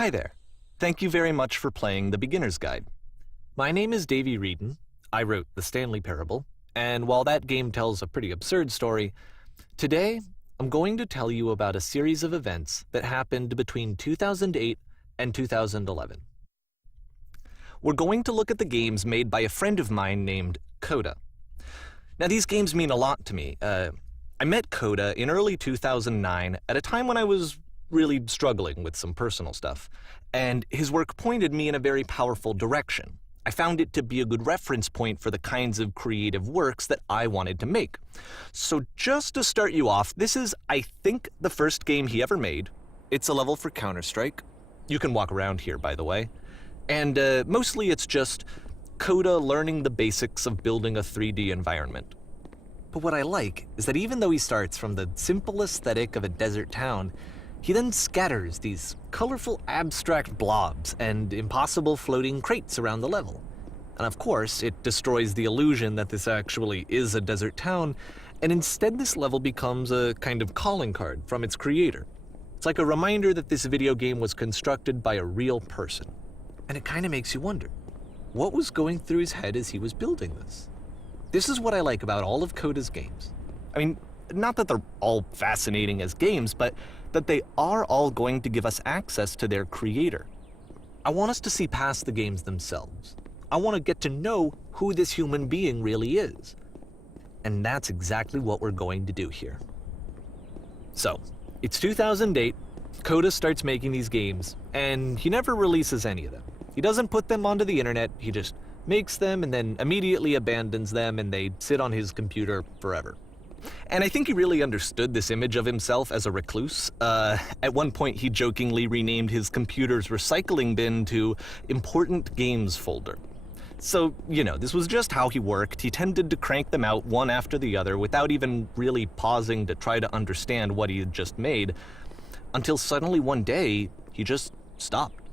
Hi there. Thank you very much for playing The Beginner's Guide. My name is Davey Wreden. I wrote The Stanley Parable, and while that game tells a pretty absurd story, today I'm going to tell you about a series of events that happened between 2008 and 2011. We're going to look at the games made by a friend of mine named Coda. Now, these games mean a lot to me. I met Coda in early 2009 at a time when I was really struggling with some personal stuff, and his work pointed me in a very powerful direction. I found it to be a good reference point for the kinds of creative works that I wanted to make. So just to start you off, this is, I think, the first game he ever made. It's a level for Counter-Strike. You can walk around here, by the way. And mostly it's just Coda learning the basics of building a 3D environment. But what I like is that even though he starts from the simple aesthetic of a desert town, he then scatters these colorful abstract blobs and impossible floating crates around the level. And of course, it destroys the illusion that this actually is a desert town, and instead this level becomes a kind of calling card from its creator. It's like a reminder that this video game was constructed by a real person. And it kind of makes you wonder, what was going through his head as he was building this? This is what I like about all of Coda's games. I mean, not that they're all fascinating as games, but that they are all going to give us access to their creator. I want us to see past the games themselves. I want to get to know who this human being really is. And that's exactly what we're going to do here. So, it's 2008, Coda starts making these games, and he never releases any of them. He doesn't put them onto the internet, he just makes them and then immediately abandons them, and they sit on his computer forever. And I think he really understood this image of himself as a recluse. At one point, he jokingly renamed his computer's recycling bin to Important Games Folder. So, you know, this was just how he worked. He tended to crank them out one after the other without even really pausing to try to understand what he had just made, until suddenly one day, he just stopped.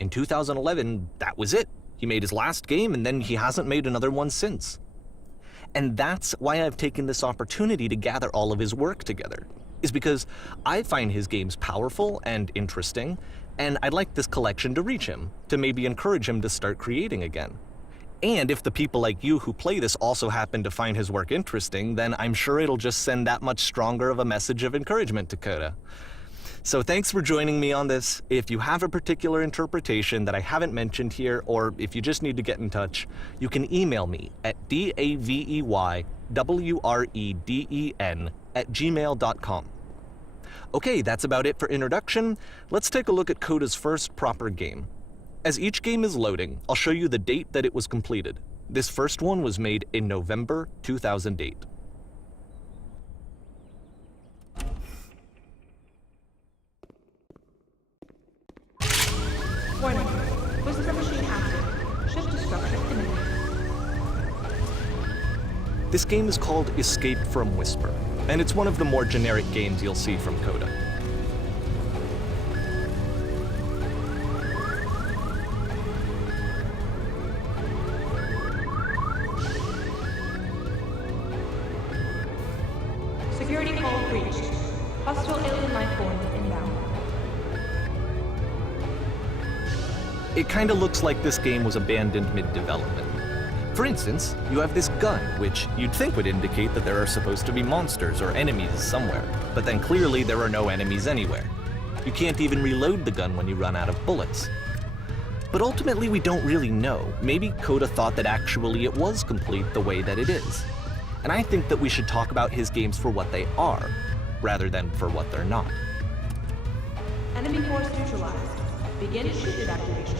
In 2011, that was it. He made his last game, and then he hasn't made another one since. And that's why I've taken this opportunity to gather all of his work together, is because I find his games powerful and interesting, and I'd like this collection to reach him, to maybe encourage him to start creating again. And if the people like you who play this also happen to find his work interesting, then I'm sure it'll just send that much stronger of a message of encouragement to Coda. So thanks for joining me on this. If you have a particular interpretation that I haven't mentioned here, or if you just need to get in touch, you can email me at daveywreden@gmail.com. Okay, that's about it for introduction. Let's take a look at Coda's first proper game. As each game is loading, I'll show you the date that it was completed. This first one was made in November 2008. Warning. Whisper machine active. Shift to structure imminent. This game is called Escape from Whisper, and it's one of the more generic games you'll see from Coda. Security call breached. Hostile alien life form inbound. It kinda looks like this game was abandoned mid-development. For instance, you have this gun, which you'd think would indicate that there are supposed to be monsters or enemies somewhere, but then clearly there are no enemies anywhere. You can't even reload the gun when you run out of bullets. But ultimately we don't really know. Maybe Coda thought that actually it was complete the way that it is. And I think that we should talk about his games for what they are, rather than for what they're not. Enemy force neutralized. Begin chute evacuation.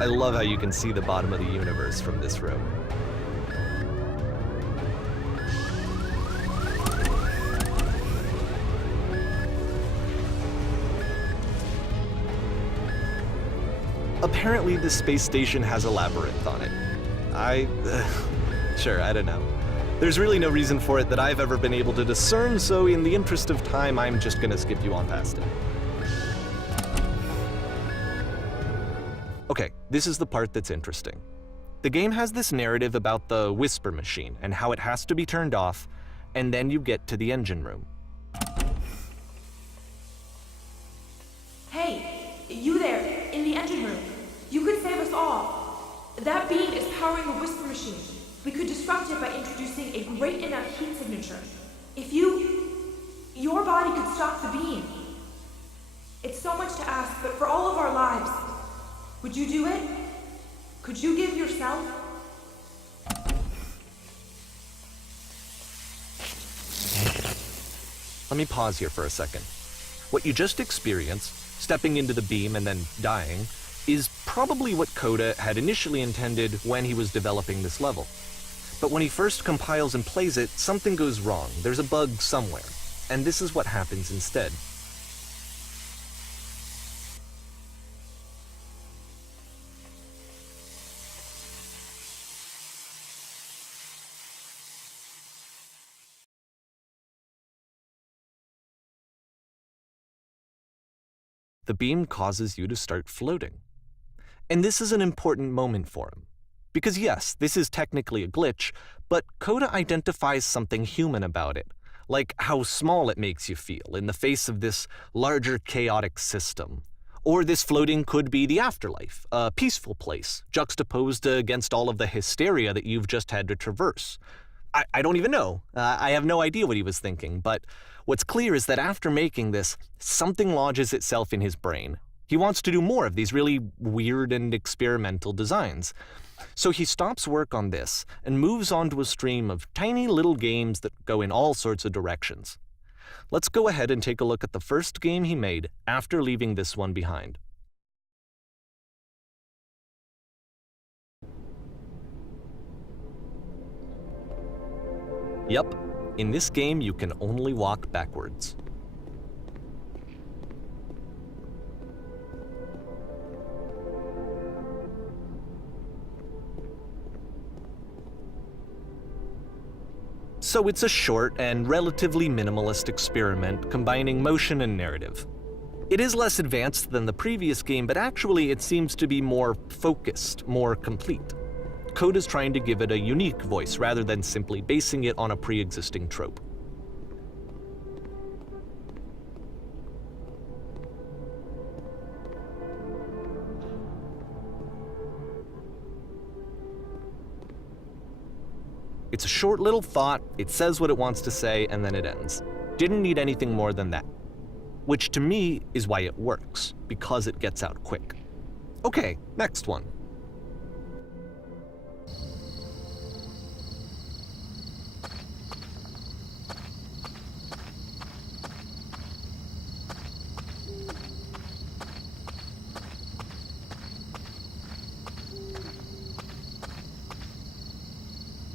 I love how you can see the bottom of the universe from this room. Apparently, the space station has a labyrinth on it. Sure, I don't know. There's really no reason for it that I've ever been able to discern, so in the interest of time, I'm just gonna skip you on past it. Okay, this is the part that's interesting. The game has this narrative about the Whisper machine and how it has to be turned off, and then you get to the engine room. You there, in the engine room. You could save us all. That beam is powering a whisper machine. We could disrupt it by introducing a great enough heat signature. If your body could stop the beam. It's so much to ask, but for all of our lives, would you do it? Could you give yourself? Let me pause here for a second. What you just experienced, stepping into the beam and then dying, is probably what Coda had initially intended when he was developing this level. But when he first compiles and plays it, something goes wrong. There's a bug somewhere. And this is what happens instead. The beam causes you to start floating. And this is an important moment for him. Because yes, this is technically a glitch, but Coda identifies something human about it, like how small it makes you feel in the face of this larger chaotic system. Or this floating could be the afterlife, a peaceful place, juxtaposed against all of the hysteria that you've just had to traverse. I don't even know. I have no idea what he was thinking, but what's clear is that after making this, something lodges itself in his brain. He wants to do more of these really weird and experimental designs. So he stops work on this and moves on to a stream of tiny little games that go in all sorts of directions. Let's go ahead and take a look at the first game he made after leaving this one behind. Yep, in this game you can only walk backwards. So it's a short and relatively minimalist experiment combining motion and narrative. It is less advanced than the previous game, but actually it seems to be more focused, more complete. Coda's trying to give it a unique voice rather than simply basing it on a pre-existing trope. It's a short little thought, it says what it wants to say, and then it ends. Didn't need anything more than that. Which to me is why it works, because it gets out quick. Okay, next one.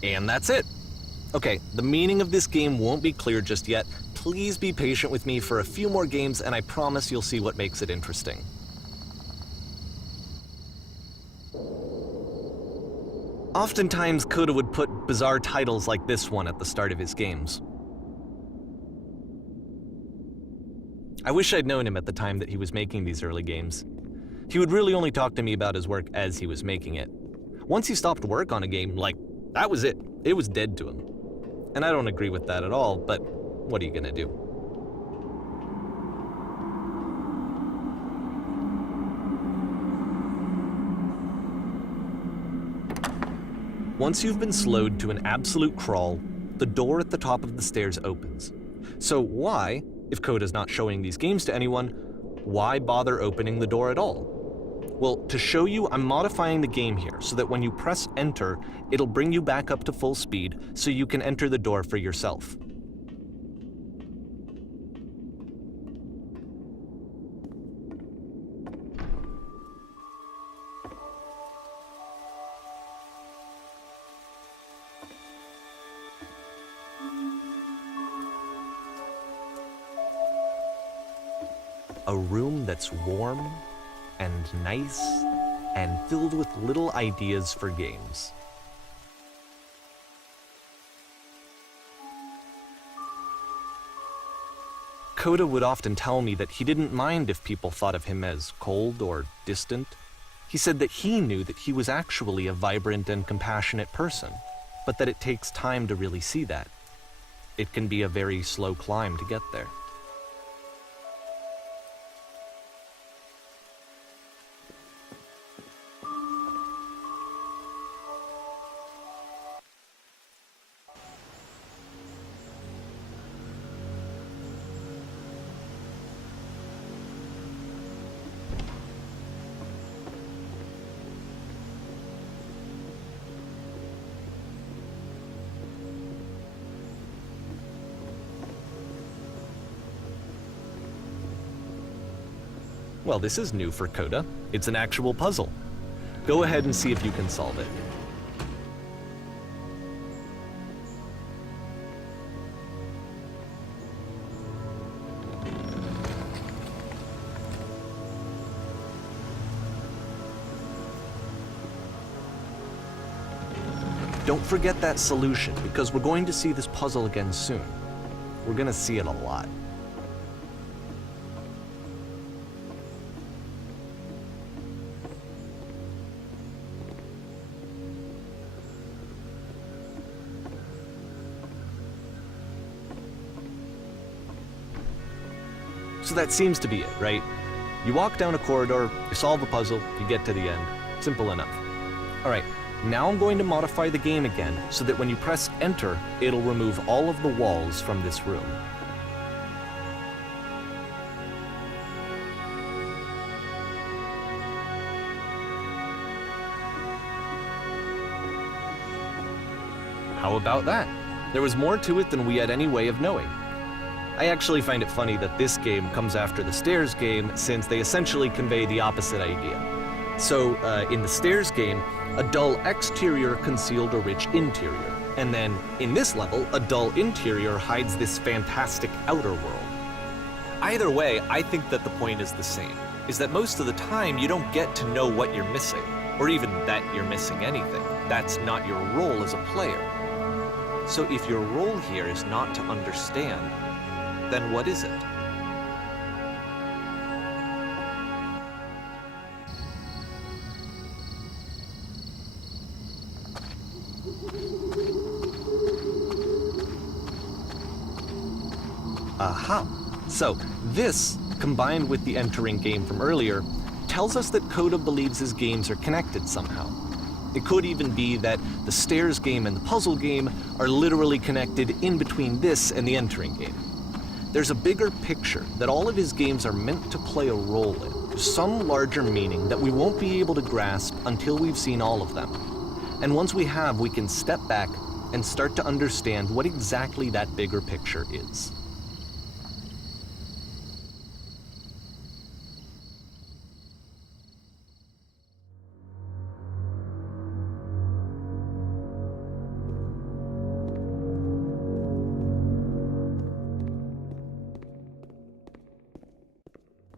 And that's it. Okay, the meaning of this game won't be clear just yet. Please be patient with me for a few more games, and I promise you'll see what makes it interesting. Oftentimes, Coda would put bizarre titles like this one at the start of his games. I wish I'd known him at the time that he was making these early games. He would really only talk to me about his work as he was making it. Once he stopped work on a game, that was it. It was dead to him. And I don't agree with that at all, but what are you gonna do? Once you've been slowed to an absolute crawl, the door at the top of the stairs opens. So why, if Coda's not showing these games to anyone, why bother opening the door at all? Well, to show you, I'm modifying the game here so that when you press enter, it'll bring you back up to full speed so you can enter the door for yourself. A room that's warm and nice and filled with little ideas for games. Coda would often tell me that he didn't mind if people thought of him as cold or distant. He said that he knew that he was actually a vibrant and compassionate person, but that it takes time to really see that. It can be a very slow climb to get there. Well, this is new for Coda. It's an actual puzzle. Go ahead and see if you can solve it. Don't forget that solution, because we're going to see this puzzle again soon. We're going to see it a lot. So that seems to be it, right? You walk down a corridor, you solve a puzzle, you get to the end. Simple enough. All right, now I'm going to modify the game again so that when you press enter, it'll remove all of the walls from this room. How about that? There was more to it than we had any way of knowing. I actually find it funny that this game comes after the Stairs game, since they essentially convey the opposite idea. So, in the Stairs game, a dull exterior concealed a rich interior. And then, in this level, a dull interior hides this fantastic outer world. Either way, I think that the point is the same, is that most of the time you don't get to know what you're missing, or even that you're missing anything. That's not your role as a player. So if your role here is not to understand, then what is it? Aha! So, this, combined with the entering game from earlier, tells us that Coda believes his games are connected somehow. It could even be that the Stairs game and the puzzle game are literally connected in between this and the entering game. There's a bigger picture that all of his games are meant to play a role in, some larger meaning that we won't be able to grasp until we've seen all of them. And once we have, we can step back and start to understand what exactly that bigger picture is.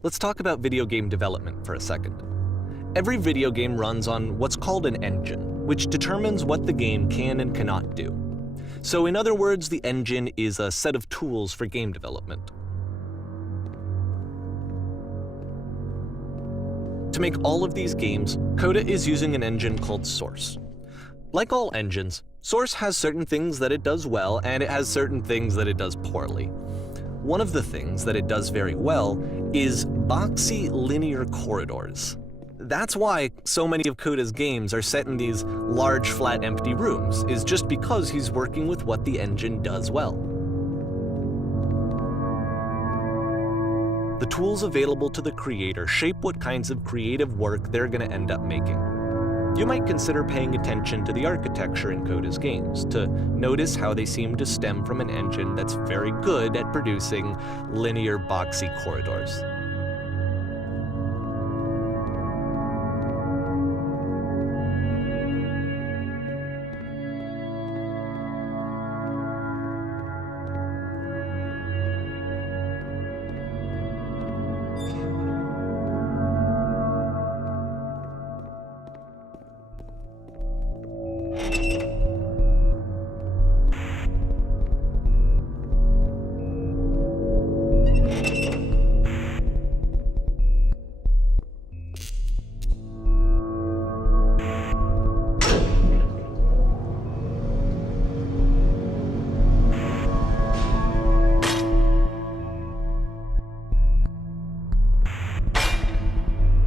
Let's talk about video game development for a second. Every video game runs on what's called an engine, which determines what the game can and cannot do. So in other words, the engine is a set of tools for game development. To make all of these games, Coda is using an engine called Source. Like all engines, Source has certain things that it does well, and it has certain things that it does poorly. One of the things that it does very well is boxy linear corridors. That's why so many of Coda's games are set in these large, flat, empty rooms, is just because he's working with what the engine does well. The tools available to the creator shape what kinds of creative work they're going to end up making. You might consider paying attention to the architecture in Coda's games to notice how they seem to stem from an engine that's very good at producing linear, boxy corridors.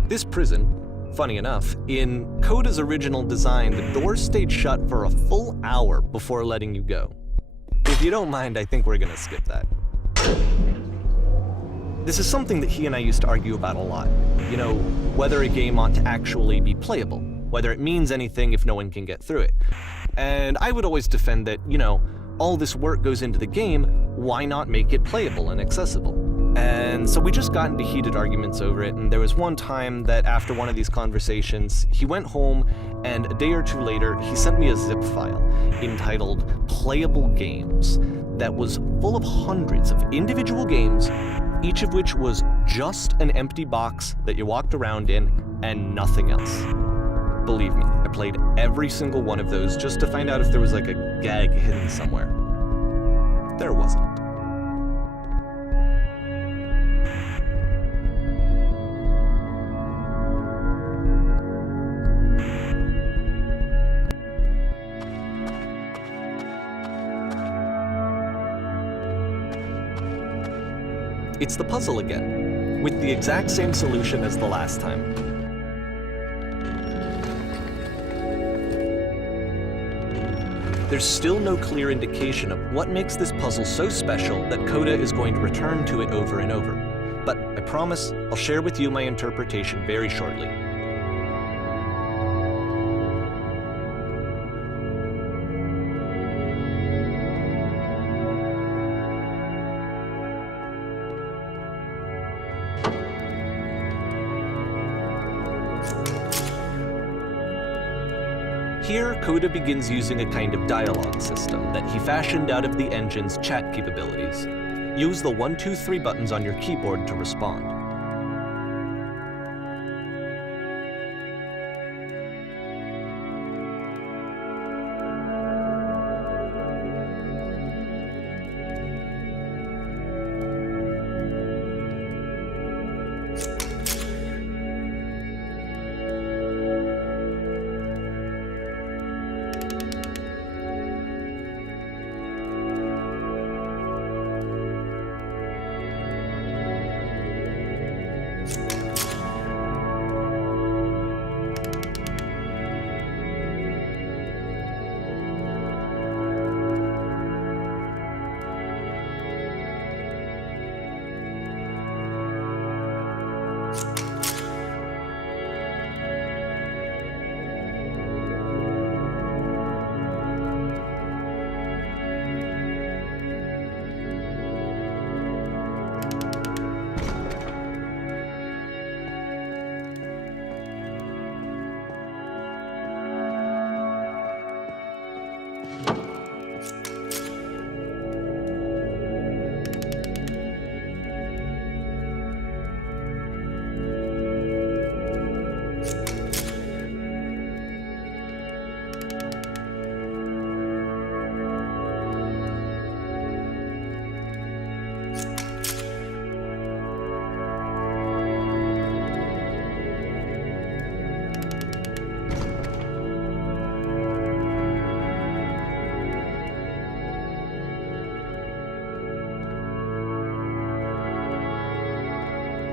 This prison, funny enough, in Coda's original design, the doors stayed shut for a full hour before letting you go. If you don't mind, I think we're gonna skip that. This is something that he and I used to argue about a lot. You know, whether a game ought to actually be playable, whether it means anything if no one can get through it. And I would always defend that, you know, all this work goes into the game, why not make it playable and accessible? And so we just got into heated arguments over it, and there was one time that after one of these conversations, he went home, and a day or two later, he sent me a zip file entitled Playable Games that was full of hundreds of individual games, each of which was just an empty box that you walked around in and nothing else. Believe me, I played every single one of those just to find out if there was like a gag hidden somewhere. There wasn't. It's the puzzle again, with the exact same solution as the last time. There's still no clear indication of what makes this puzzle so special that Coda is going to return to it over and over. But I promise I'll share with you my interpretation very shortly. Here, Coda begins using a kind of dialogue system that he fashioned out of the engine's chat capabilities. Use the 1, 2, 3 buttons on your keyboard to respond.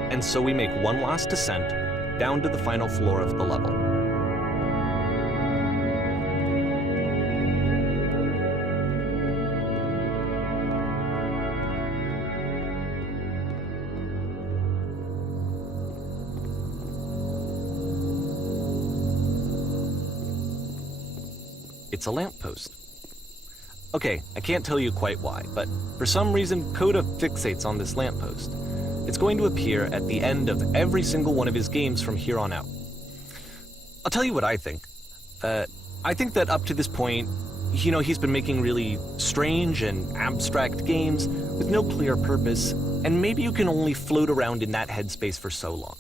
And so we make one last descent down to the final floor of the level. It's a lamppost. Okay, I can't tell you quite why, but for some reason, Coda fixates on this lamppost. It's going to appear at the end of every single one of his games from here on out. I'll tell you what I think. I think that up to this point, he's been making really strange and abstract games with no clear purpose, and maybe you can only float around in that headspace for so long.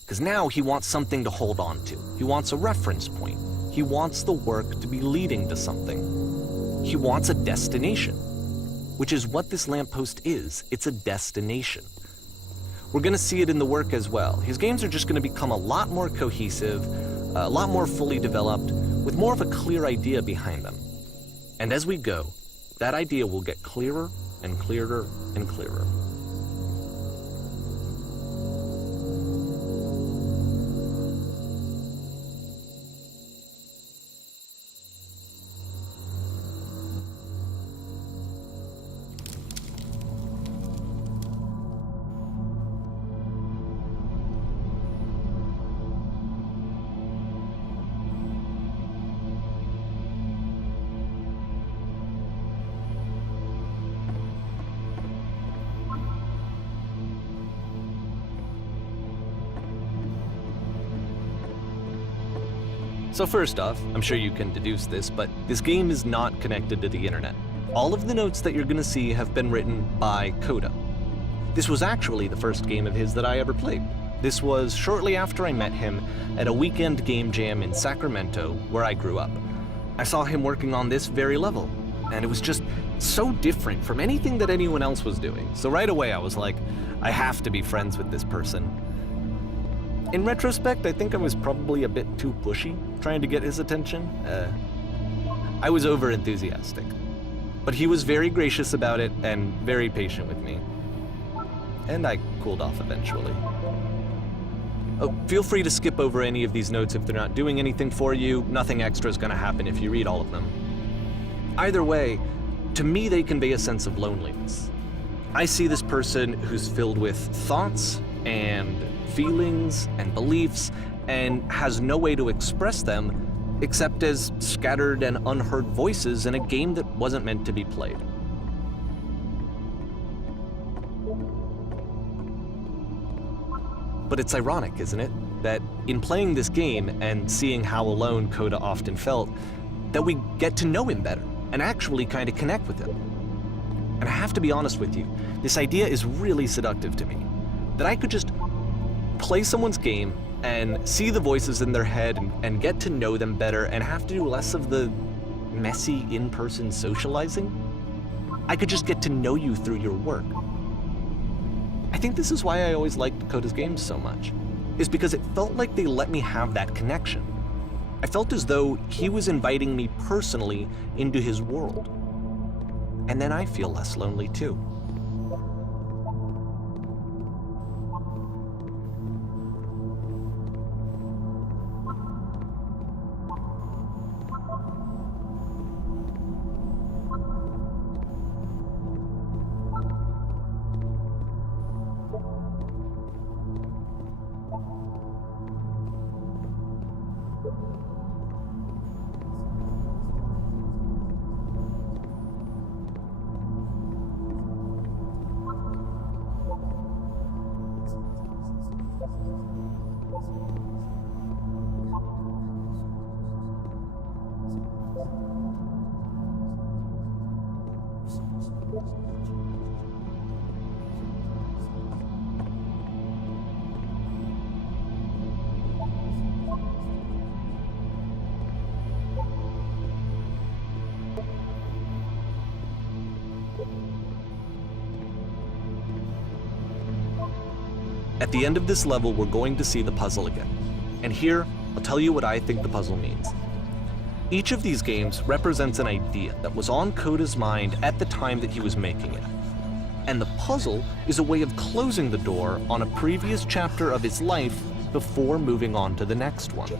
Because now he wants something to hold on to. He wants a reference point. He wants the work to be leading to something. He wants a destination, which is what this lamppost is. It's a destination. We're going to see it in the work as well. His games are just going to become a lot more cohesive, a lot more fully developed, with more of a clear idea behind them. And as we go, that idea will get clearer and clearer and clearer. So first off, I'm sure you can deduce this, but this game is not connected to the internet. All of the notes that you're gonna see have been written by Coda. This was actually the first game of his that I ever played. This was shortly after I met him at a weekend game jam in Sacramento, where I grew up. I saw him working on this very level, and it was just so different from anything that anyone else was doing. So right away I was like, I have to be friends with this person. In retrospect, I think I was probably a bit too pushy, trying to get his attention. I was over-enthusiastic. But he was very gracious about it and very patient with me. And I cooled off eventually. Oh, feel free to skip over any of these notes if they're not doing anything for you. Nothing extra is going to happen if you read all of them. Either way, to me they convey a sense of loneliness. I see this person who's filled with thoughts and feelings and beliefs and has no way to express them except as scattered and unheard voices in a game that wasn't meant to be played. But it's ironic, isn't it, that in playing this game and seeing how alone Coda often felt, that we get to know him better and actually kind of connect with him. And I have to be honest with you, this idea is really seductive to me, that I could just play someone's game and see the voices in their head and get to know them better and have to do less of the messy in-person socializing. I could just get to know you through your work. I think this is why I always liked Coda's games so much, is because it felt like they let me have that connection. I felt as though he was inviting me personally into his world. And then I feel less lonely too. At the end of this level, we're going to see the puzzle again. And here, I'll tell you what I think the puzzle means. Each of these games represents an idea that was on Coda's mind at the time that he was making it. And the puzzle is a way of closing the door on a previous chapter of his life before moving on to the next one.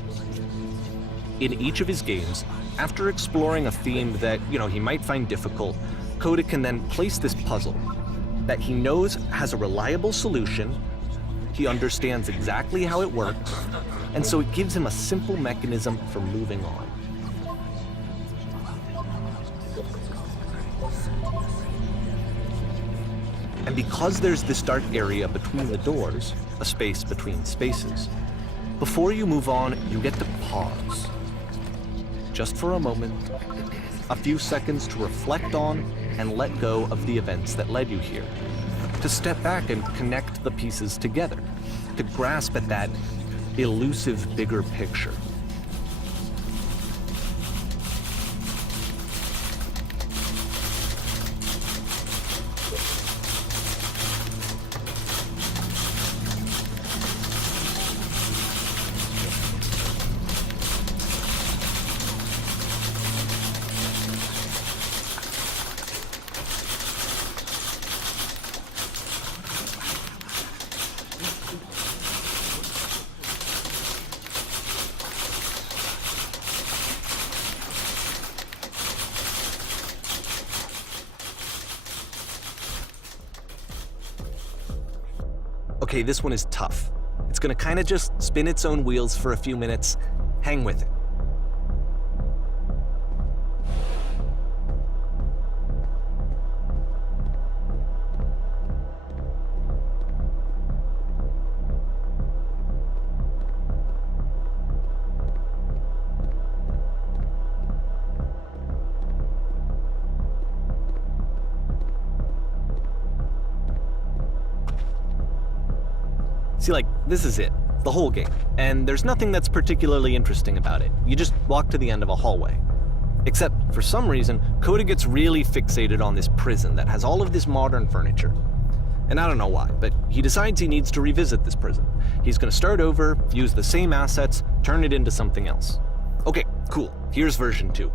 In each of his games, after exploring a theme that, he might find difficult, Coda can then place this puzzle that he knows has a reliable solution. He understands exactly how it works, and so it gives him a simple mechanism for moving on. And because there's this dark area between the doors, a space between spaces, before you move on, you get to pause. Just for a moment, a few seconds to reflect on and let go of the events that led you here. To step back and connect the pieces together, to grasp at that elusive bigger picture. Okay, this one is tough. It's gonna kind of just spin its own wheels for a few minutes. Hang with it. See, like, this is it. The whole game. And there's nothing that's particularly interesting about it. You just walk to the end of a hallway. Except, for some reason, Coda gets really fixated on this prison that has all of this modern furniture. And I don't know why, but he decides he needs to revisit this prison. He's gonna start over, use the same assets, turn it into something else. Okay, cool. Here's version 2.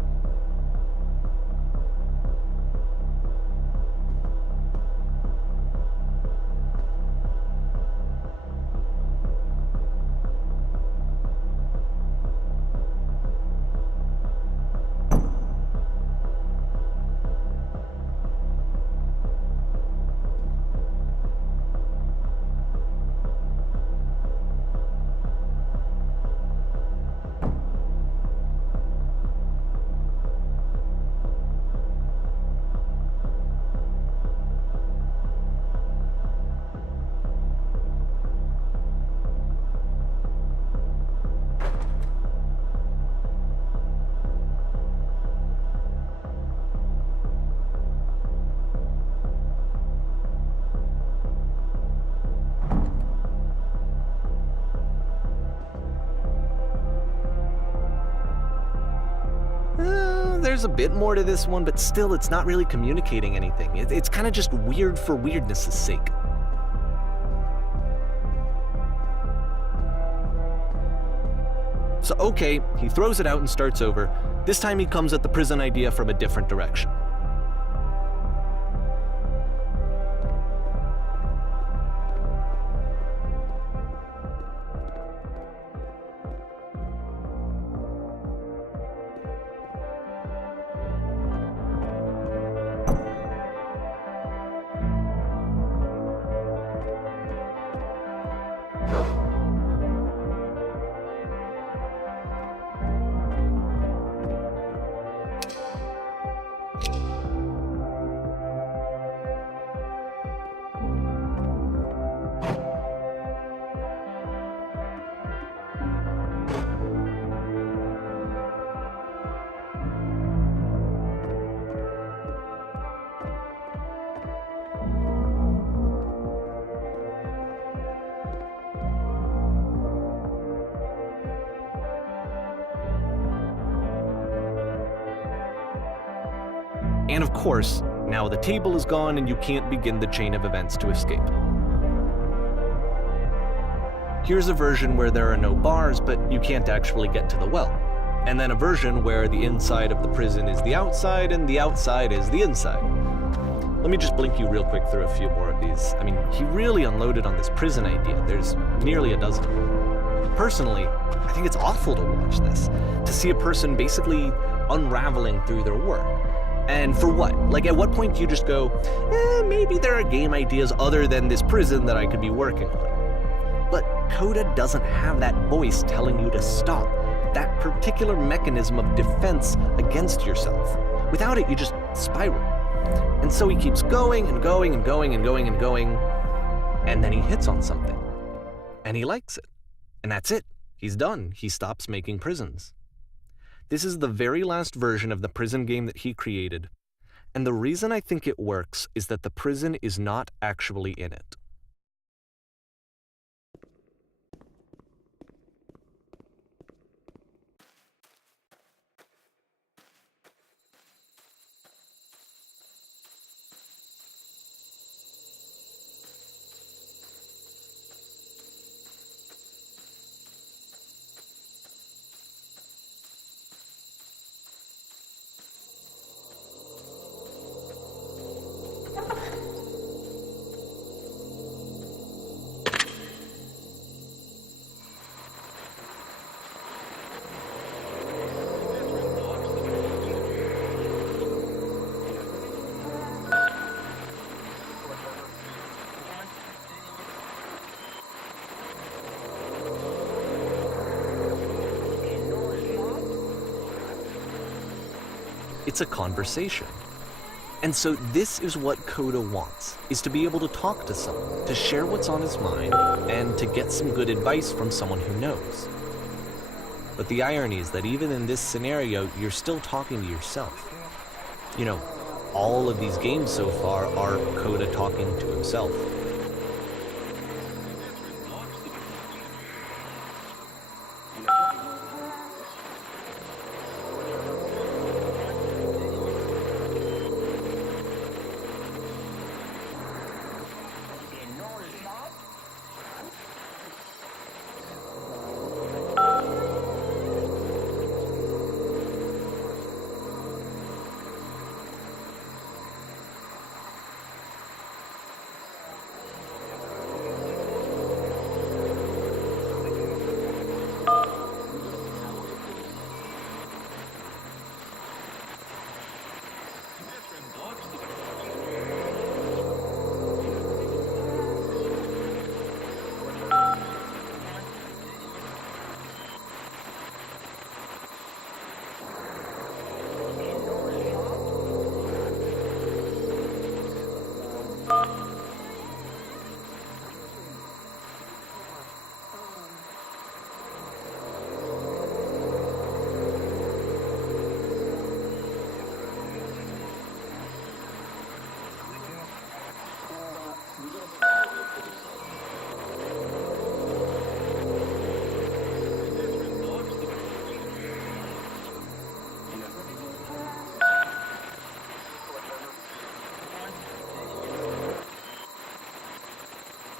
There's a bit more to this one, but still it's not really communicating anything. It's kind of just weird for weirdness' sake. So okay, he throws it out and starts over. This time he comes at the prison idea from a different direction. And of course, now the table is gone and you can't begin the chain of events to escape. Here's a version where there are no bars, but you can't actually get to the well. And then a version where the inside of the prison is the outside and the outside is the inside. Let me just blink you real quick through a few more of these. I mean, he really unloaded on this prison idea. There's nearly a dozen. Personally, I think it's awful to watch this, to see a person basically unraveling through their work. And for what? Like, at what point do you just go, maybe there are game ideas other than this prison that I could be working on? But Coda doesn't have that voice telling you to stop, that particular mechanism of defense against yourself. Without it, you just spiral. And so he keeps going and going and going and going and going, and then he hits on something. And he likes it. And that's it. He's done. He stops making prisons. This is the very last version of the prison game that he created, and the reason I think it works is that the prison is not actually in it. It's a conversation. And so this is what Coda wants, is to be able to talk to someone, to share what's on his mind, and to get some good advice from someone who knows. But the irony is that even in this scenario, you're still talking to yourself. You know, all of these games so far are Coda talking to himself.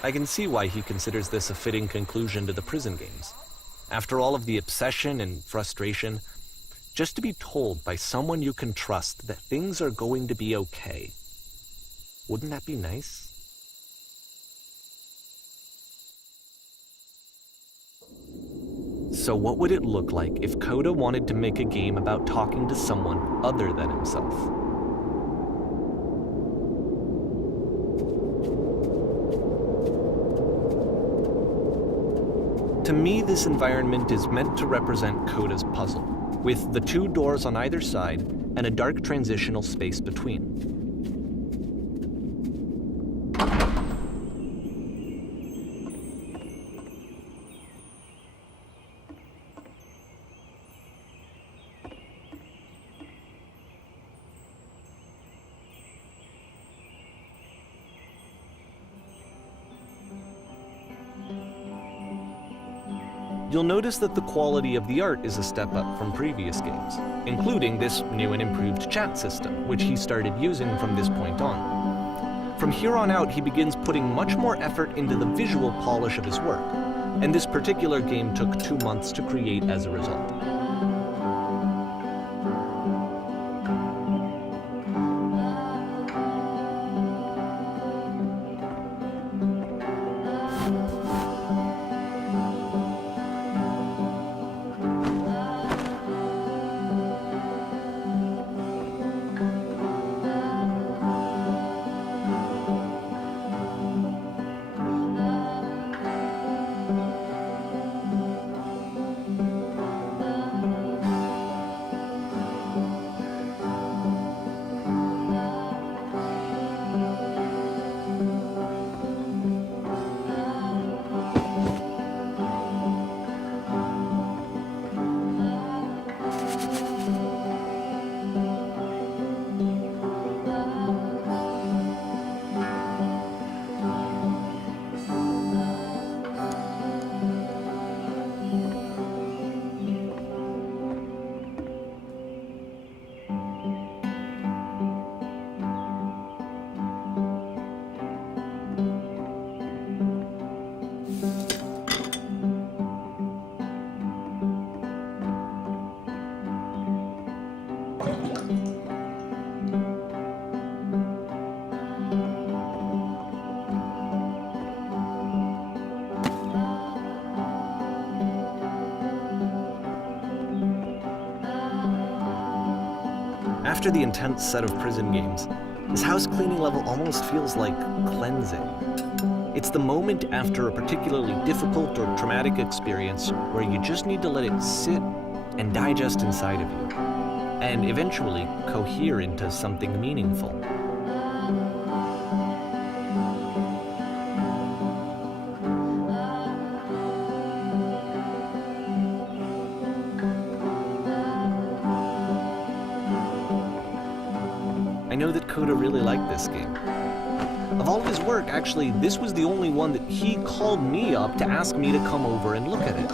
I can see why he considers this a fitting conclusion to the prison games. After all of the obsession and frustration, just to be told by someone you can trust that things are going to be okay. Wouldn't that be nice? So what would it look like if Coda wanted to make a game about talking to someone other than himself? To me, this environment is meant to represent Coda's puzzle, with the 2 doors on either side and a dark transitional space between. You'll notice that the quality of the art is a step up from previous games, including this new and improved chat system, which he started using from this point on. From here on out, he begins putting much more effort into the visual polish of his work, and this particular game took 2 months to create as a result. After the intense set of prison games, this house cleaning level almost feels like cleansing. It's the moment after a particularly difficult or traumatic experience where you just need to let it sit and digest inside of you, and eventually cohere into something meaningful. I know that Coda really liked this game. Of all of his work, actually, this was the only one that he called me up to ask me to come over and look at it.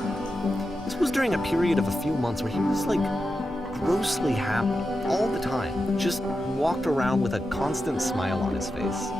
This was during a period of a few months where he was like grossly happy all the time, just walked around with a constant smile on his face.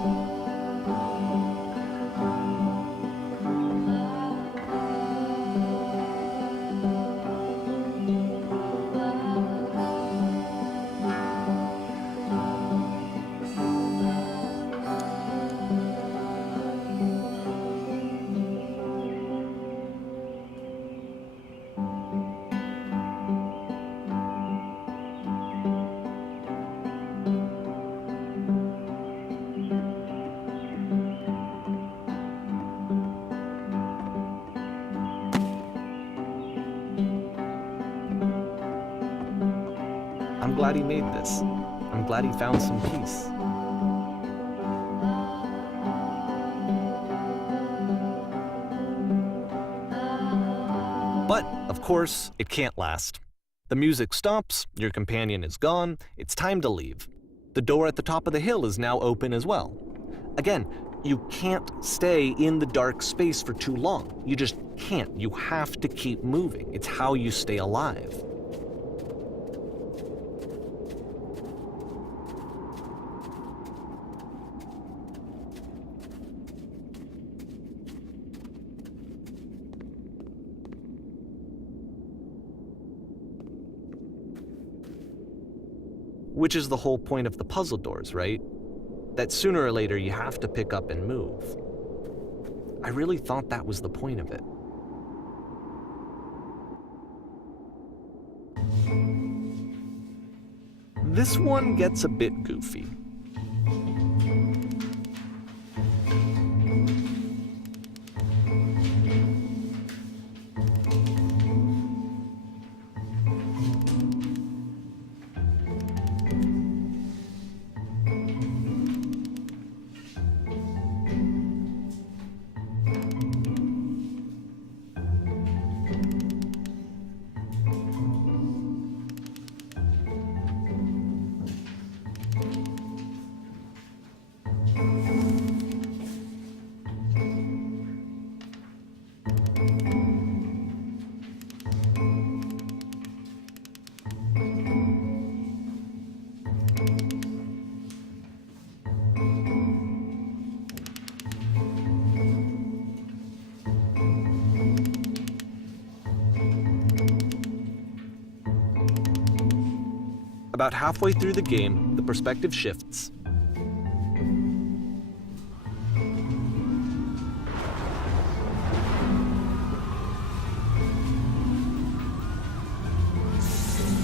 I'm glad he made this. I'm glad he found some peace. But, of course, it can't last. The music stops, your companion is gone, it's time to leave. The door at the top of the hill is now open as well. Again, you can't stay in the dark space for too long. You just can't. You have to keep moving. It's how you stay alive. Which is the whole point of the puzzle doors, right? That sooner or later you have to pick up and move. I really thought that was the point of it. This one gets a bit goofy. About halfway through the game, the perspective shifts.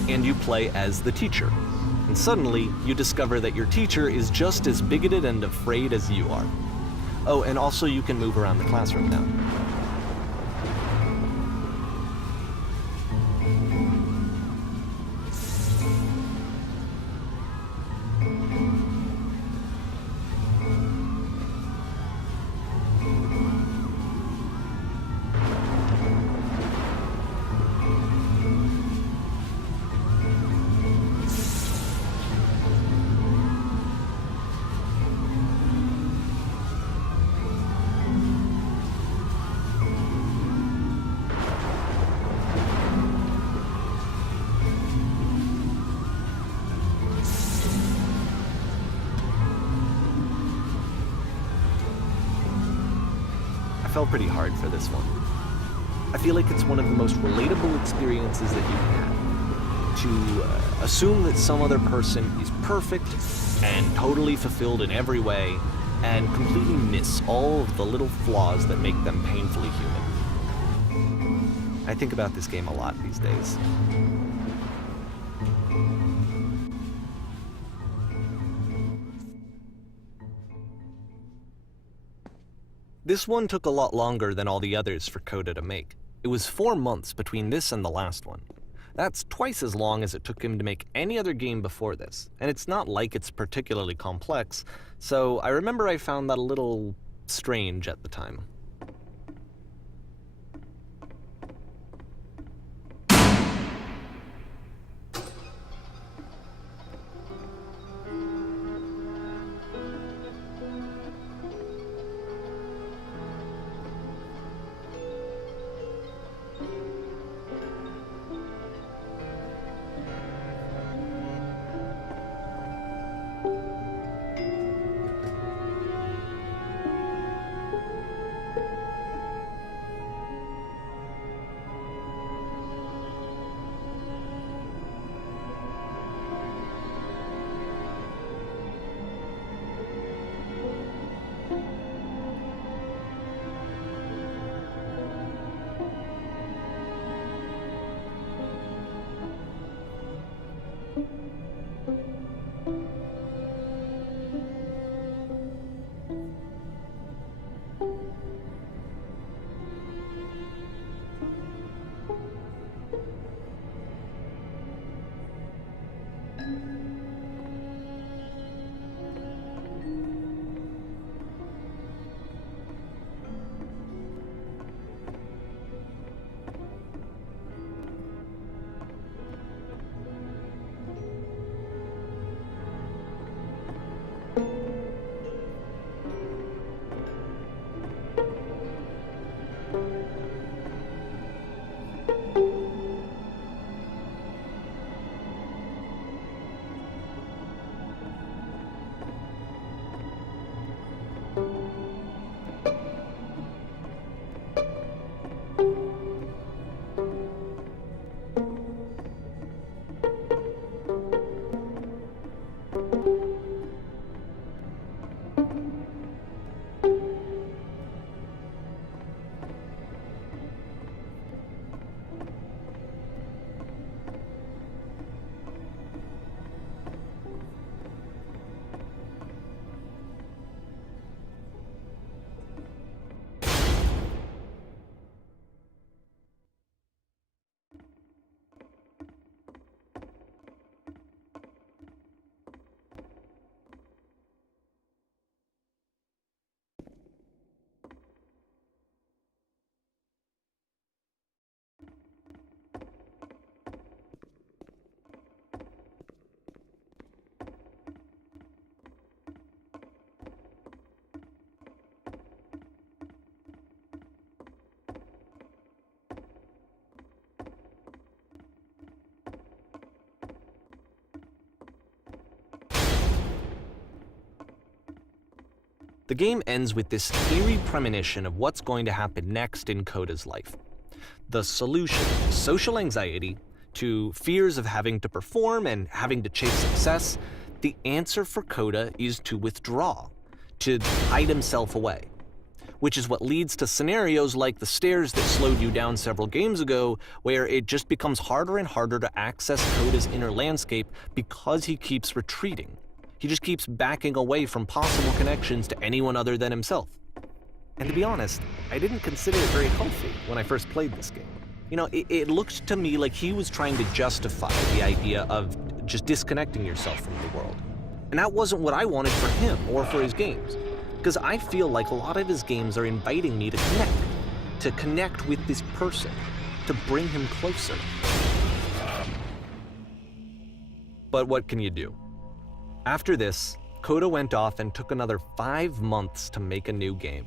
And you play as the teacher. And suddenly, you discover that your teacher is just as bigoted and afraid as you are. Oh, and also you can move around the classroom now. I fell pretty hard for this one. I feel like it's one of the most relatable experiences that you can have. To assume that some other person is perfect and totally fulfilled in every way, and completely miss all of the little flaws that make them painfully human. I think about this game a lot these days. This one took a lot longer than all the others for Coda to make. It was 4 months between this and the last one. That's twice as long as it took him to make any other game before this, and it's not like it's particularly complex, so I remember I found that a little strange at the time. The game ends with this eerie premonition of what's going to happen next in Koda's life. The solution, social anxiety, to fears of having to perform and having to chase success, the answer for Koda is to withdraw, to hide himself away. Which is what leads to scenarios like the stairs that slowed you down several games ago, where it just becomes harder and harder to access Koda's inner landscape because he keeps retreating. He just keeps backing away from possible connections to anyone other than himself. And to be honest, I didn't consider it very healthy when I first played this game. You know, it looked to me like he was trying to justify the idea of just disconnecting yourself from the world. And that wasn't what I wanted for him or for his games. Because I feel like a lot of his games are inviting me to connect with this person, to bring him closer. But what can you do? After this, Koda went off and took another 5 months to make a new game.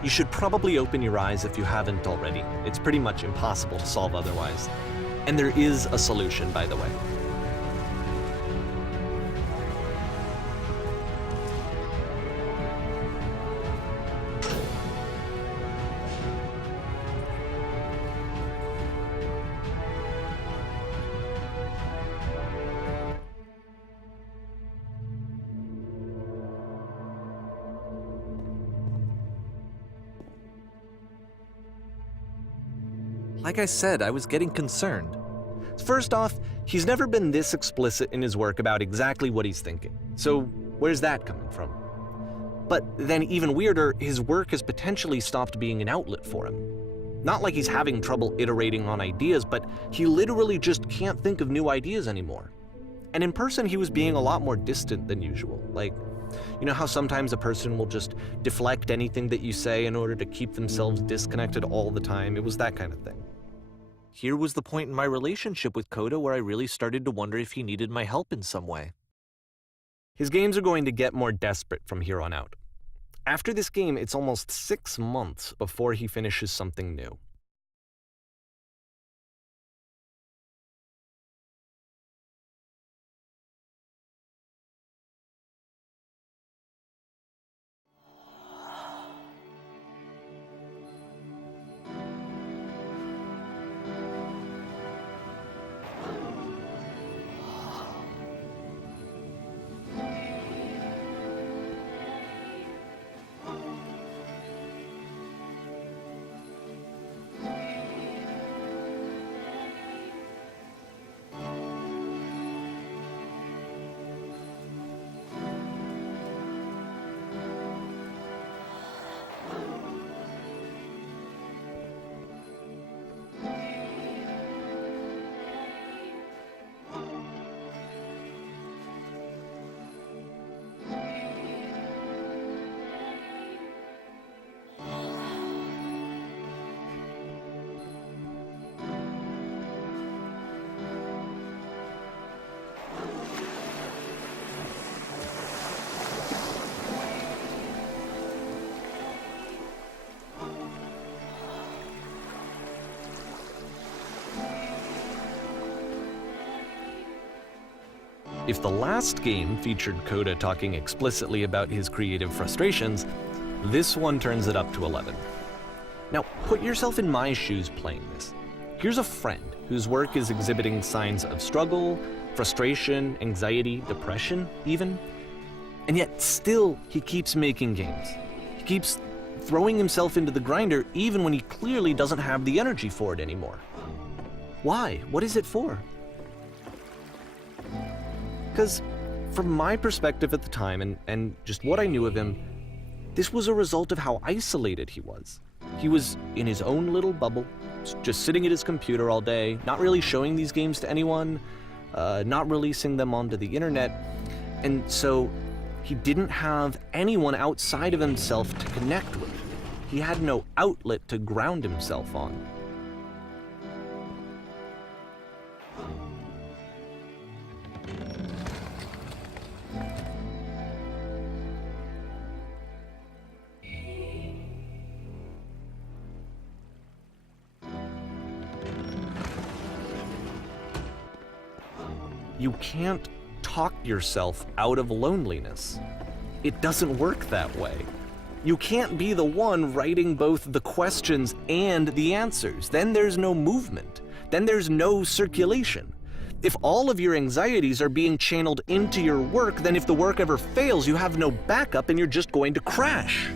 You should probably open your eyes if you haven't already. It's pretty much impossible to solve otherwise. And there is a solution, by the way. Like I said, I was getting concerned. First off, he's never been this explicit in his work about exactly what he's thinking. So where's that coming from? But then even weirder, his work has potentially stopped being an outlet for him. Not like he's having trouble iterating on ideas, but he literally just can't think of new ideas anymore. And in person, he was being a lot more distant than usual. Like, you know how sometimes a person will just deflect anything that you say in order to keep themselves disconnected all the time? It was that kind of thing. Here was the point in my relationship with Koda where I really started to wonder if he needed my help in some way. His games are going to get more desperate from here on out. After this game, it's almost 6 months before he finishes something new. If the last game featured Koda talking explicitly about his creative frustrations, this one turns it up to 11. Now, put yourself in my shoes playing this. Here's a friend whose work is exhibiting signs of struggle, frustration, anxiety, depression, even. And yet, still, he keeps making games. He keeps throwing himself into the grinder even when he clearly doesn't have the energy for it anymore. Why? What is it for? Because From my perspective at the time and just what I knew of him, this was a result of how isolated he was. He was in his own little bubble, just sitting at his computer all day, not really showing these games to anyone, not releasing them onto the internet, and so he didn't have anyone outside of himself to connect with. He had no outlet to ground himself on. You can't talk yourself out of loneliness. It doesn't work that way. You can't be the one writing both the questions and the answers. Then there's no movement. Then there's no circulation. If all of your anxieties are being channeled into your work, then if the work ever fails, you have no backup and you're just going to crash.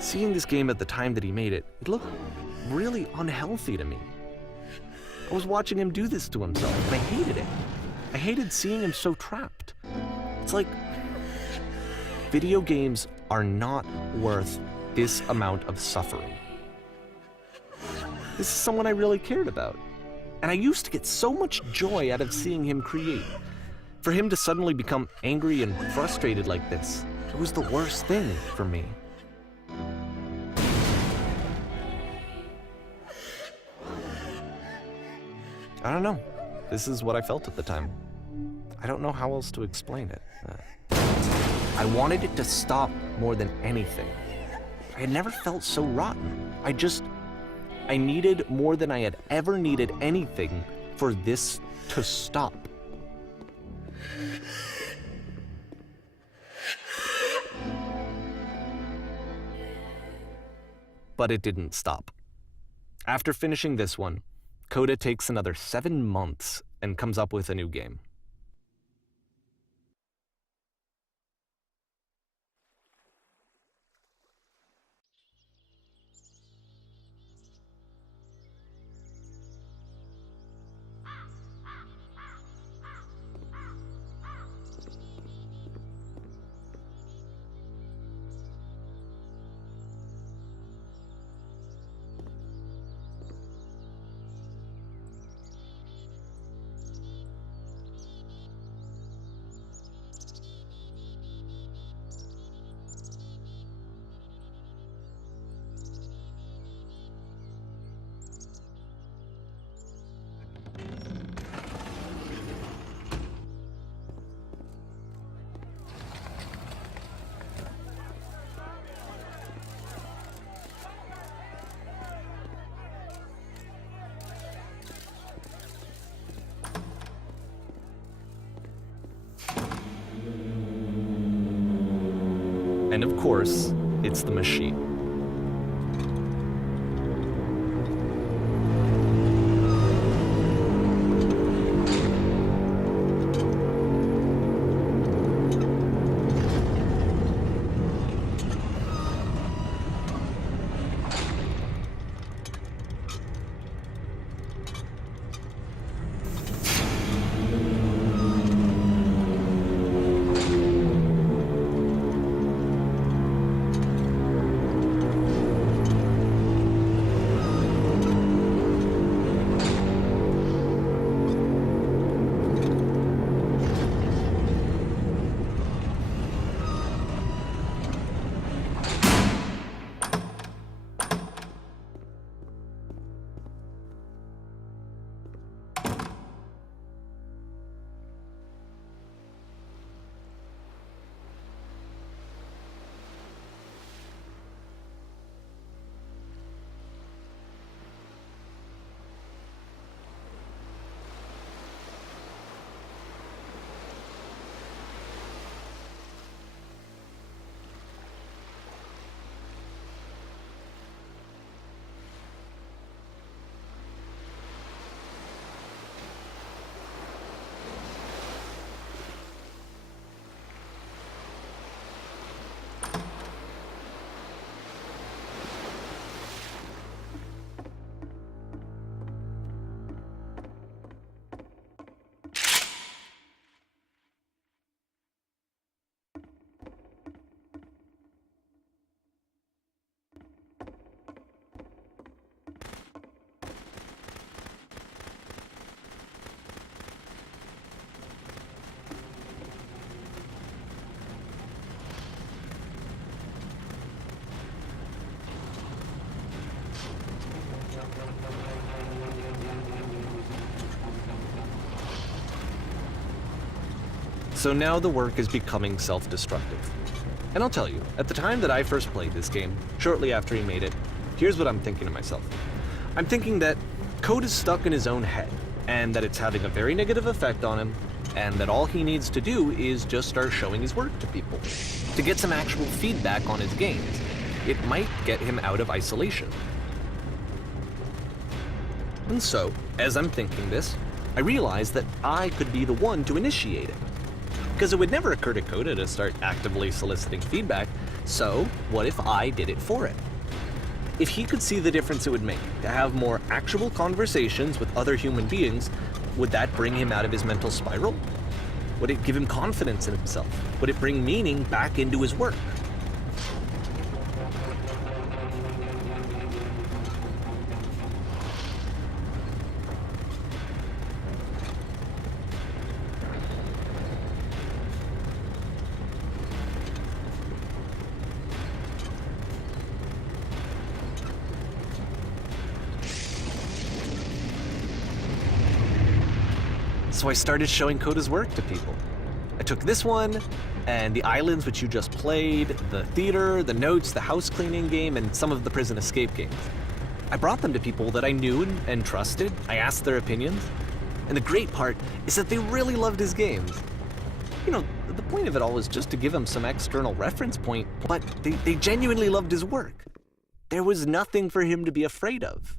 Seeing this game at the time that he made it, it looked really unhealthy to me. I was watching him do this to himself, and I hated it. I hated seeing him so trapped. It's like, video games are not worth this amount of suffering. This is someone I really cared about. And I used to get so much joy out of seeing him create. For him to suddenly become angry and frustrated like this, it was the worst thing for me. I don't know. This is what I felt at the time. I don't know how else to explain it. I wanted it to stop more than anything. I had never felt so rotten. I needed more than I had ever needed anything for this to stop. But it didn't stop. After finishing this one, Coda takes another 7 months and comes up with a new game. And of course, it's the machine. So now the work is becoming self-destructive. And I'll tell you, at the time that I first played this game, shortly after he made it, here's what I'm thinking to myself. I'm thinking that Code is stuck in his own head, and that it's having a very negative effect on him, and that all he needs to do is just start showing his work to people, to get some actual feedback on his games. It might get him out of isolation. And so, as I'm thinking this, I realize that I could be the one to initiate it. Because it would never occur to Coda to start actively soliciting feedback, so what if I did it for him? If he could see the difference it would make to have more actual conversations with other human beings, would that bring him out of his mental spiral? Would it give him confidence in himself? Would it bring meaning back into his work? So I started showing Coda's work to people. I took this one, and the islands which you just played, the theater, the notes, the house cleaning game, and some of the prison escape games. I brought them to people that I knew and trusted. I asked their opinions. And the great part is that they really loved his games. You know, the point of it all was just to give him some external reference point, but they genuinely loved his work. There was nothing for him to be afraid of.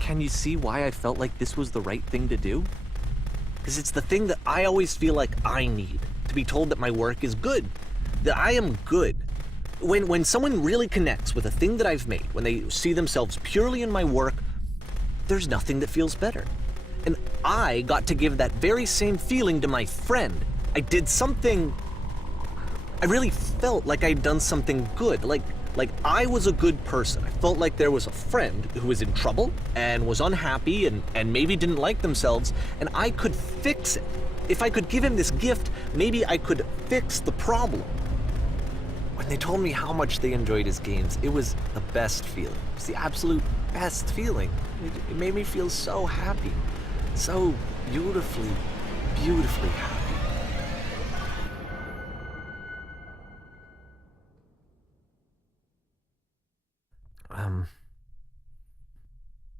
Can you see why I felt like this was the right thing to do? Because it's the thing that I always feel like I need, to be told that my work is good, that I am good. When someone really connects with a thing that I've made, when they see themselves purely in my work, there's nothing that feels better. And I got to give that very same feeling to my friend. I did something, I really felt like I'd done something good, like I was a good person. I felt like there was a friend who was in trouble and was unhappy and maybe didn't like themselves, and I could fix it. If I could give him this gift, maybe I could fix the problem. When they told me how much they enjoyed his games, it was the best feeling. It was the absolute best feeling. It made me feel so happy, so beautifully, beautifully happy.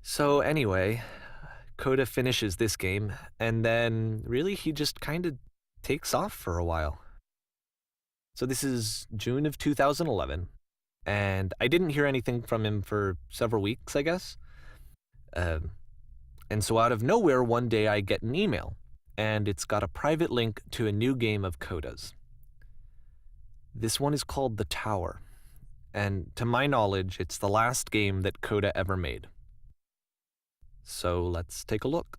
So anyway, Coda finishes this game, and then really he just kind of takes off for a while. So this is June of 2011, and I didn't hear anything from him for several weeks, I guess. And so out of nowhere, one day I get an email, and it's got a private link to a new game of Coda's. This one is called The Tower, and to my knowledge, it's the last game that Coda ever made. So let's take a look.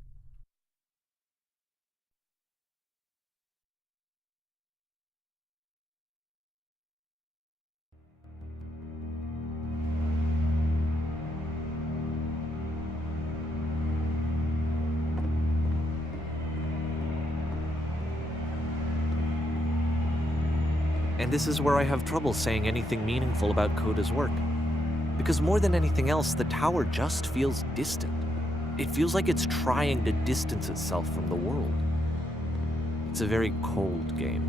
And this is where I have trouble saying anything meaningful about Coda's work. Because more than anything else, The Tower just feels distant. It feels like it's trying to distance itself from the world. It's a very cold game.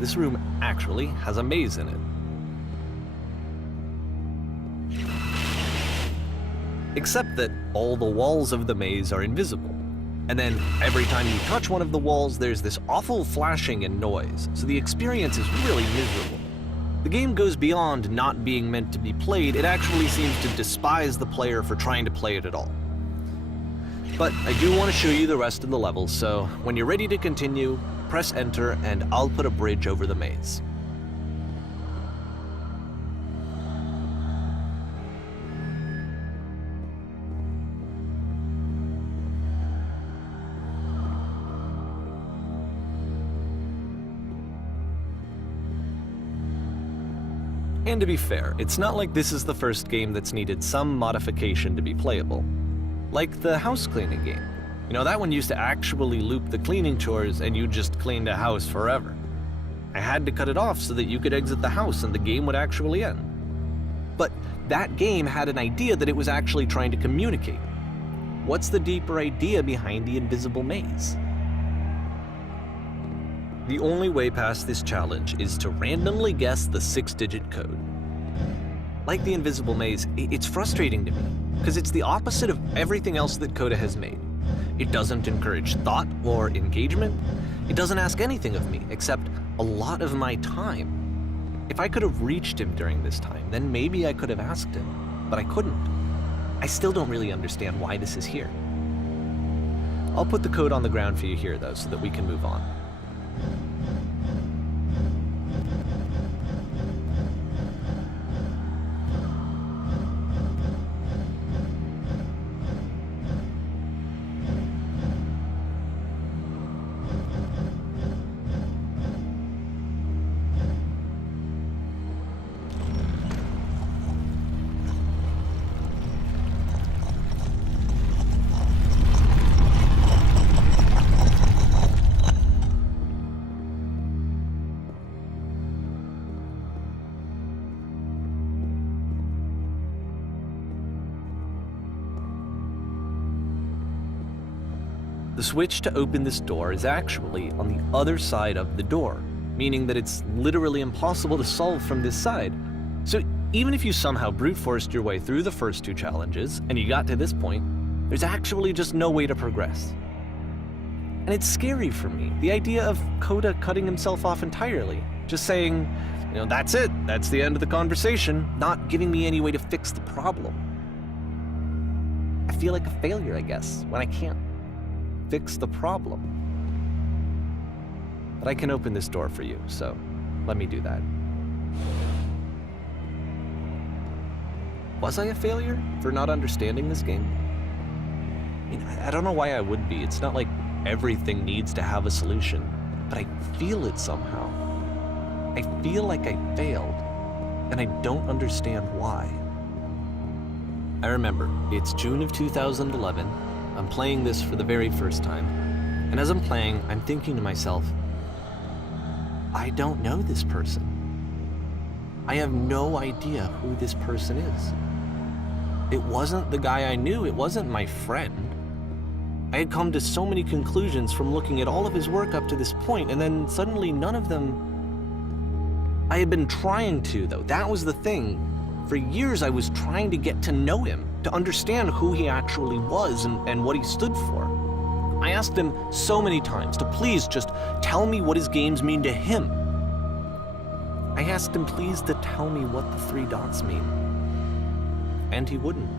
This room actually has a maze in it. Except that all the walls of the maze are invisible. And then every time you touch one of the walls, there's this awful flashing and noise, so the experience is really miserable. The game goes beyond not being meant to be played, it actually seems to despise the player for trying to play it at all. But I do want to show you the rest of the levels, so when you're ready to continue, press enter and I'll put a bridge over the maze. And to be fair, it's not like this is the first game that's needed some modification to be playable. Like the house cleaning game. You know, that one used to actually loop the cleaning chores and you just cleaned a house forever. I had to cut it off so that you could exit the house and the game would actually end. But that game had an idea that it was actually trying to communicate. What's the deeper idea behind the invisible maze? The only way past this challenge is to randomly guess the 6-digit code. Like the invisible maze, it's frustrating to me, because it's the opposite of everything else that Coda has made. It doesn't encourage thought or engagement. It doesn't ask anything of me, except a lot of my time. If I could have reached him during this time, then maybe I could have asked him, but I couldn't. I still don't really understand why this is here. I'll put the code on the ground for you here, though, so that we can move on. The switch to open this door is actually on the other side of the door, meaning that it's literally impossible to solve from this side. So even if you somehow brute forced your way through the first 2 challenges and you got to this point, there's actually just no way to progress. And it's scary for me, the idea of Coda cutting himself off entirely, just saying, you know, that's it, that's the end of the conversation, not giving me any way to fix the problem. I feel like a failure, I guess, when I can't fix the problem. But I can open this door for you, so let me do that. Was I a failure for not understanding this game? I mean, I don't know why I would be. It's not like everything needs to have a solution, but I feel it somehow. I feel like I failed, and I don't understand why. I remember, it's June of 2011. I'm playing this for the very first time, and as I'm playing, I'm thinking to myself, I don't know this person. I have no idea who this person is. It wasn't the guy I knew, it wasn't my friend. I had come to so many conclusions from looking at all of his work up to this point, and then suddenly none of them... I had been trying to, though. That was the thing. For years I was trying to get to know him, to understand who he actually was and what he stood for. I asked him so many times to please just tell me what his games mean to him. I asked him please to tell me what the 3 dots mean. And he wouldn't.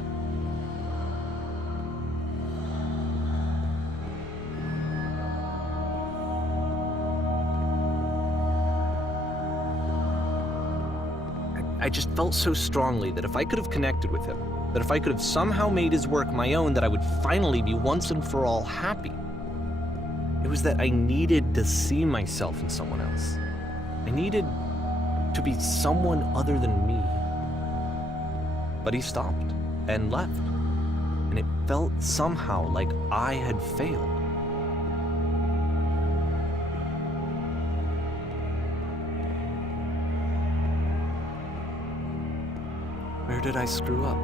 I just felt so strongly that if I could have connected with him, that if I could have somehow made his work my own, that I would finally be once and for all happy. It was that I needed to see myself in someone else. I needed to be someone other than me. But he stopped and left, and it felt somehow like I had failed. Where did I screw up?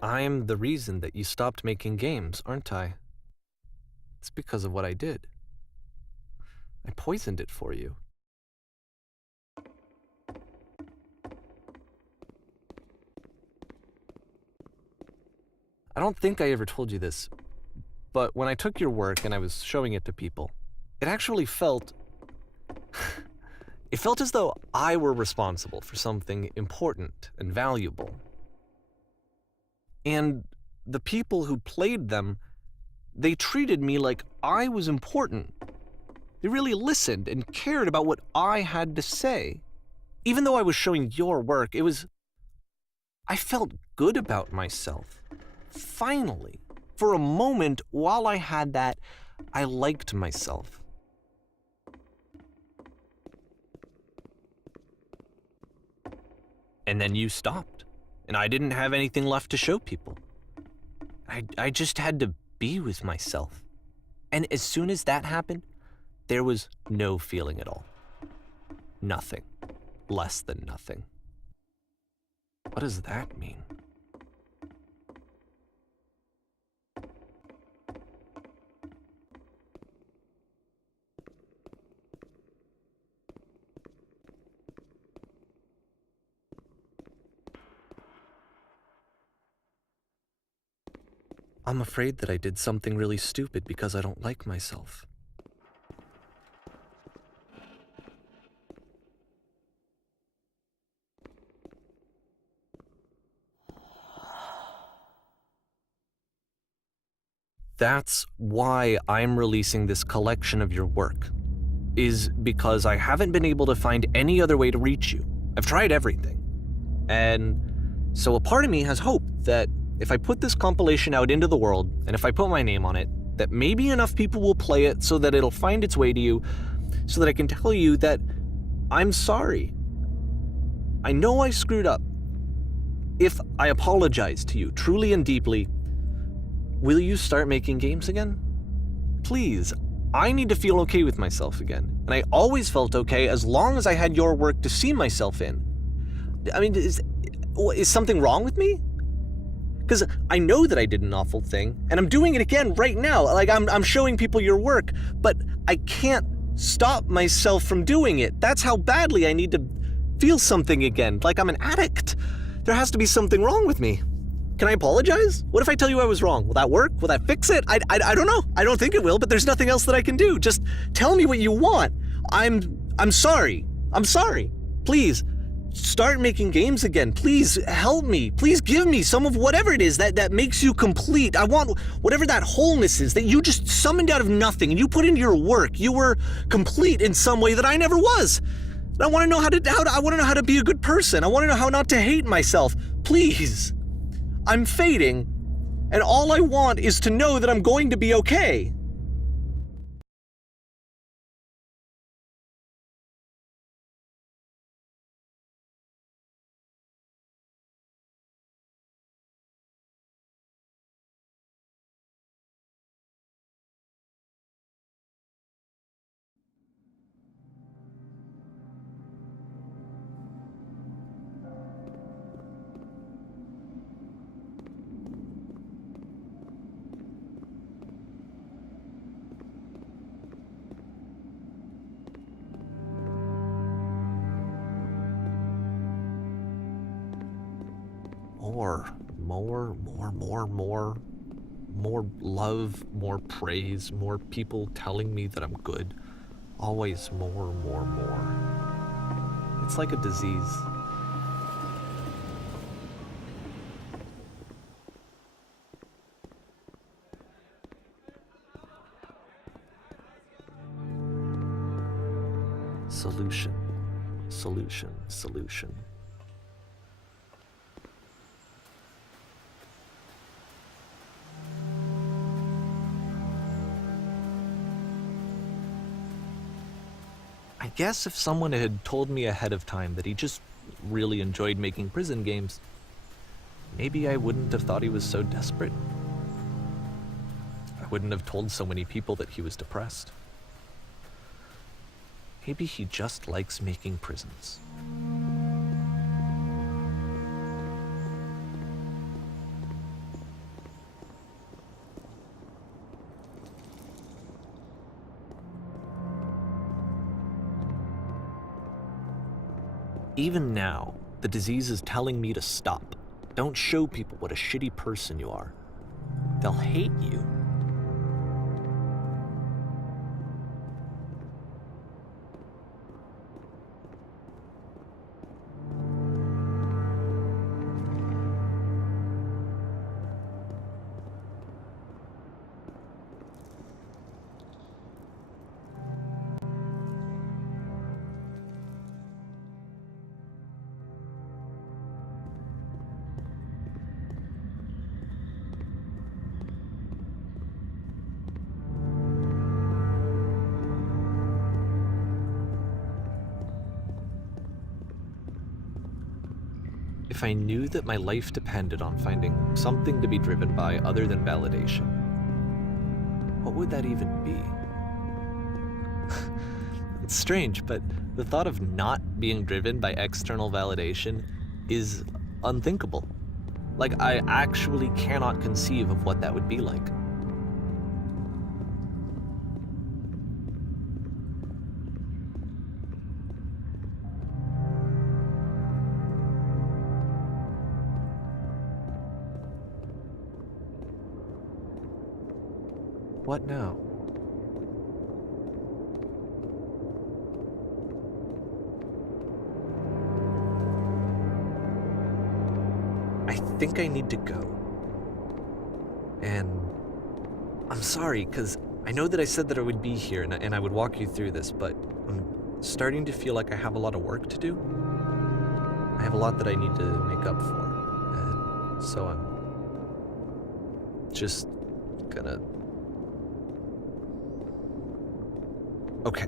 I'm the reason that you stopped making games, aren't I? It's because of what I did. I poisoned it for you. I don't think I ever told you this, but when I took your work and I was showing it to people, it actually felt... it felt as though I were responsible for something important and valuable. And the people who played them, they treated me like I was important. They really listened and cared about what I had to say. Even though I was showing your work, I felt good about myself. Finally. For a moment, while I had that, I liked myself. And then you stopped, and I didn't have anything left to show people. I just had to be with myself. And as soon as that happened, there was no feeling at all. Nothing. Less than nothing. What does that mean? I'm afraid that I did something really stupid because I don't like myself. That's why I'm releasing this collection of your work, is because I haven't been able to find any other way to reach you. I've tried everything. And so a part of me has hope that if I put this compilation out into the world, and if I put my name on it, that maybe enough people will play it so that it'll find its way to you, so that I can tell you that I'm sorry. I know I screwed up. If I apologize to you truly and deeply, will you start making games again? Please, I need to feel okay with myself again. And I always felt okay as long as I had your work to see myself in. I mean, is something wrong with me? Because I know that I did an awful thing, and I'm doing it again right now. Like, I'm showing people your work, but I can't stop myself from doing it. That's how badly I need to feel something again, like I'm an addict. There has to be something wrong with me. Can I apologize? What if I tell you I was wrong? Will that work? Will that fix it? I don't know. I don't think it will, but there's nothing else that I can do. Just tell me what you want. I'm sorry. I'm sorry. Please, start making games again. Please help me. Please give me some of whatever it is that makes you complete. I want whatever that wholeness is that you just summoned out of nothing and you put into your work. You were complete in some way that I never was. And I want to know I want to know how to be a good person. I want to know how not to hate myself. Please. I'm fading, and all I want is to know that I'm going to be okay. More love, more praise, more people telling me that I'm good. Always more. It's like a disease. Solution. I guess if someone had told me ahead of time that he just really enjoyed making prison games, maybe I wouldn't have thought he was so desperate. I wouldn't have told so many people that he was depressed. Maybe he just likes making prisons. Even now, the disease is telling me to stop. Don't show people what a shitty person you are. They'll hate you. if I knew that my life depended on finding something to be driven by other than validation, what would that even be? It's strange, but the thought of not being driven by external validation is unthinkable. Like, I actually cannot conceive of what that would be like. What now? I think I need to go. And I'm sorry, because I know that I said that I would be here and I would walk you through this, but I'm starting to feel like I have a lot of work to do. I have a lot that I need to make up for. And so I'm just gonna... Okay.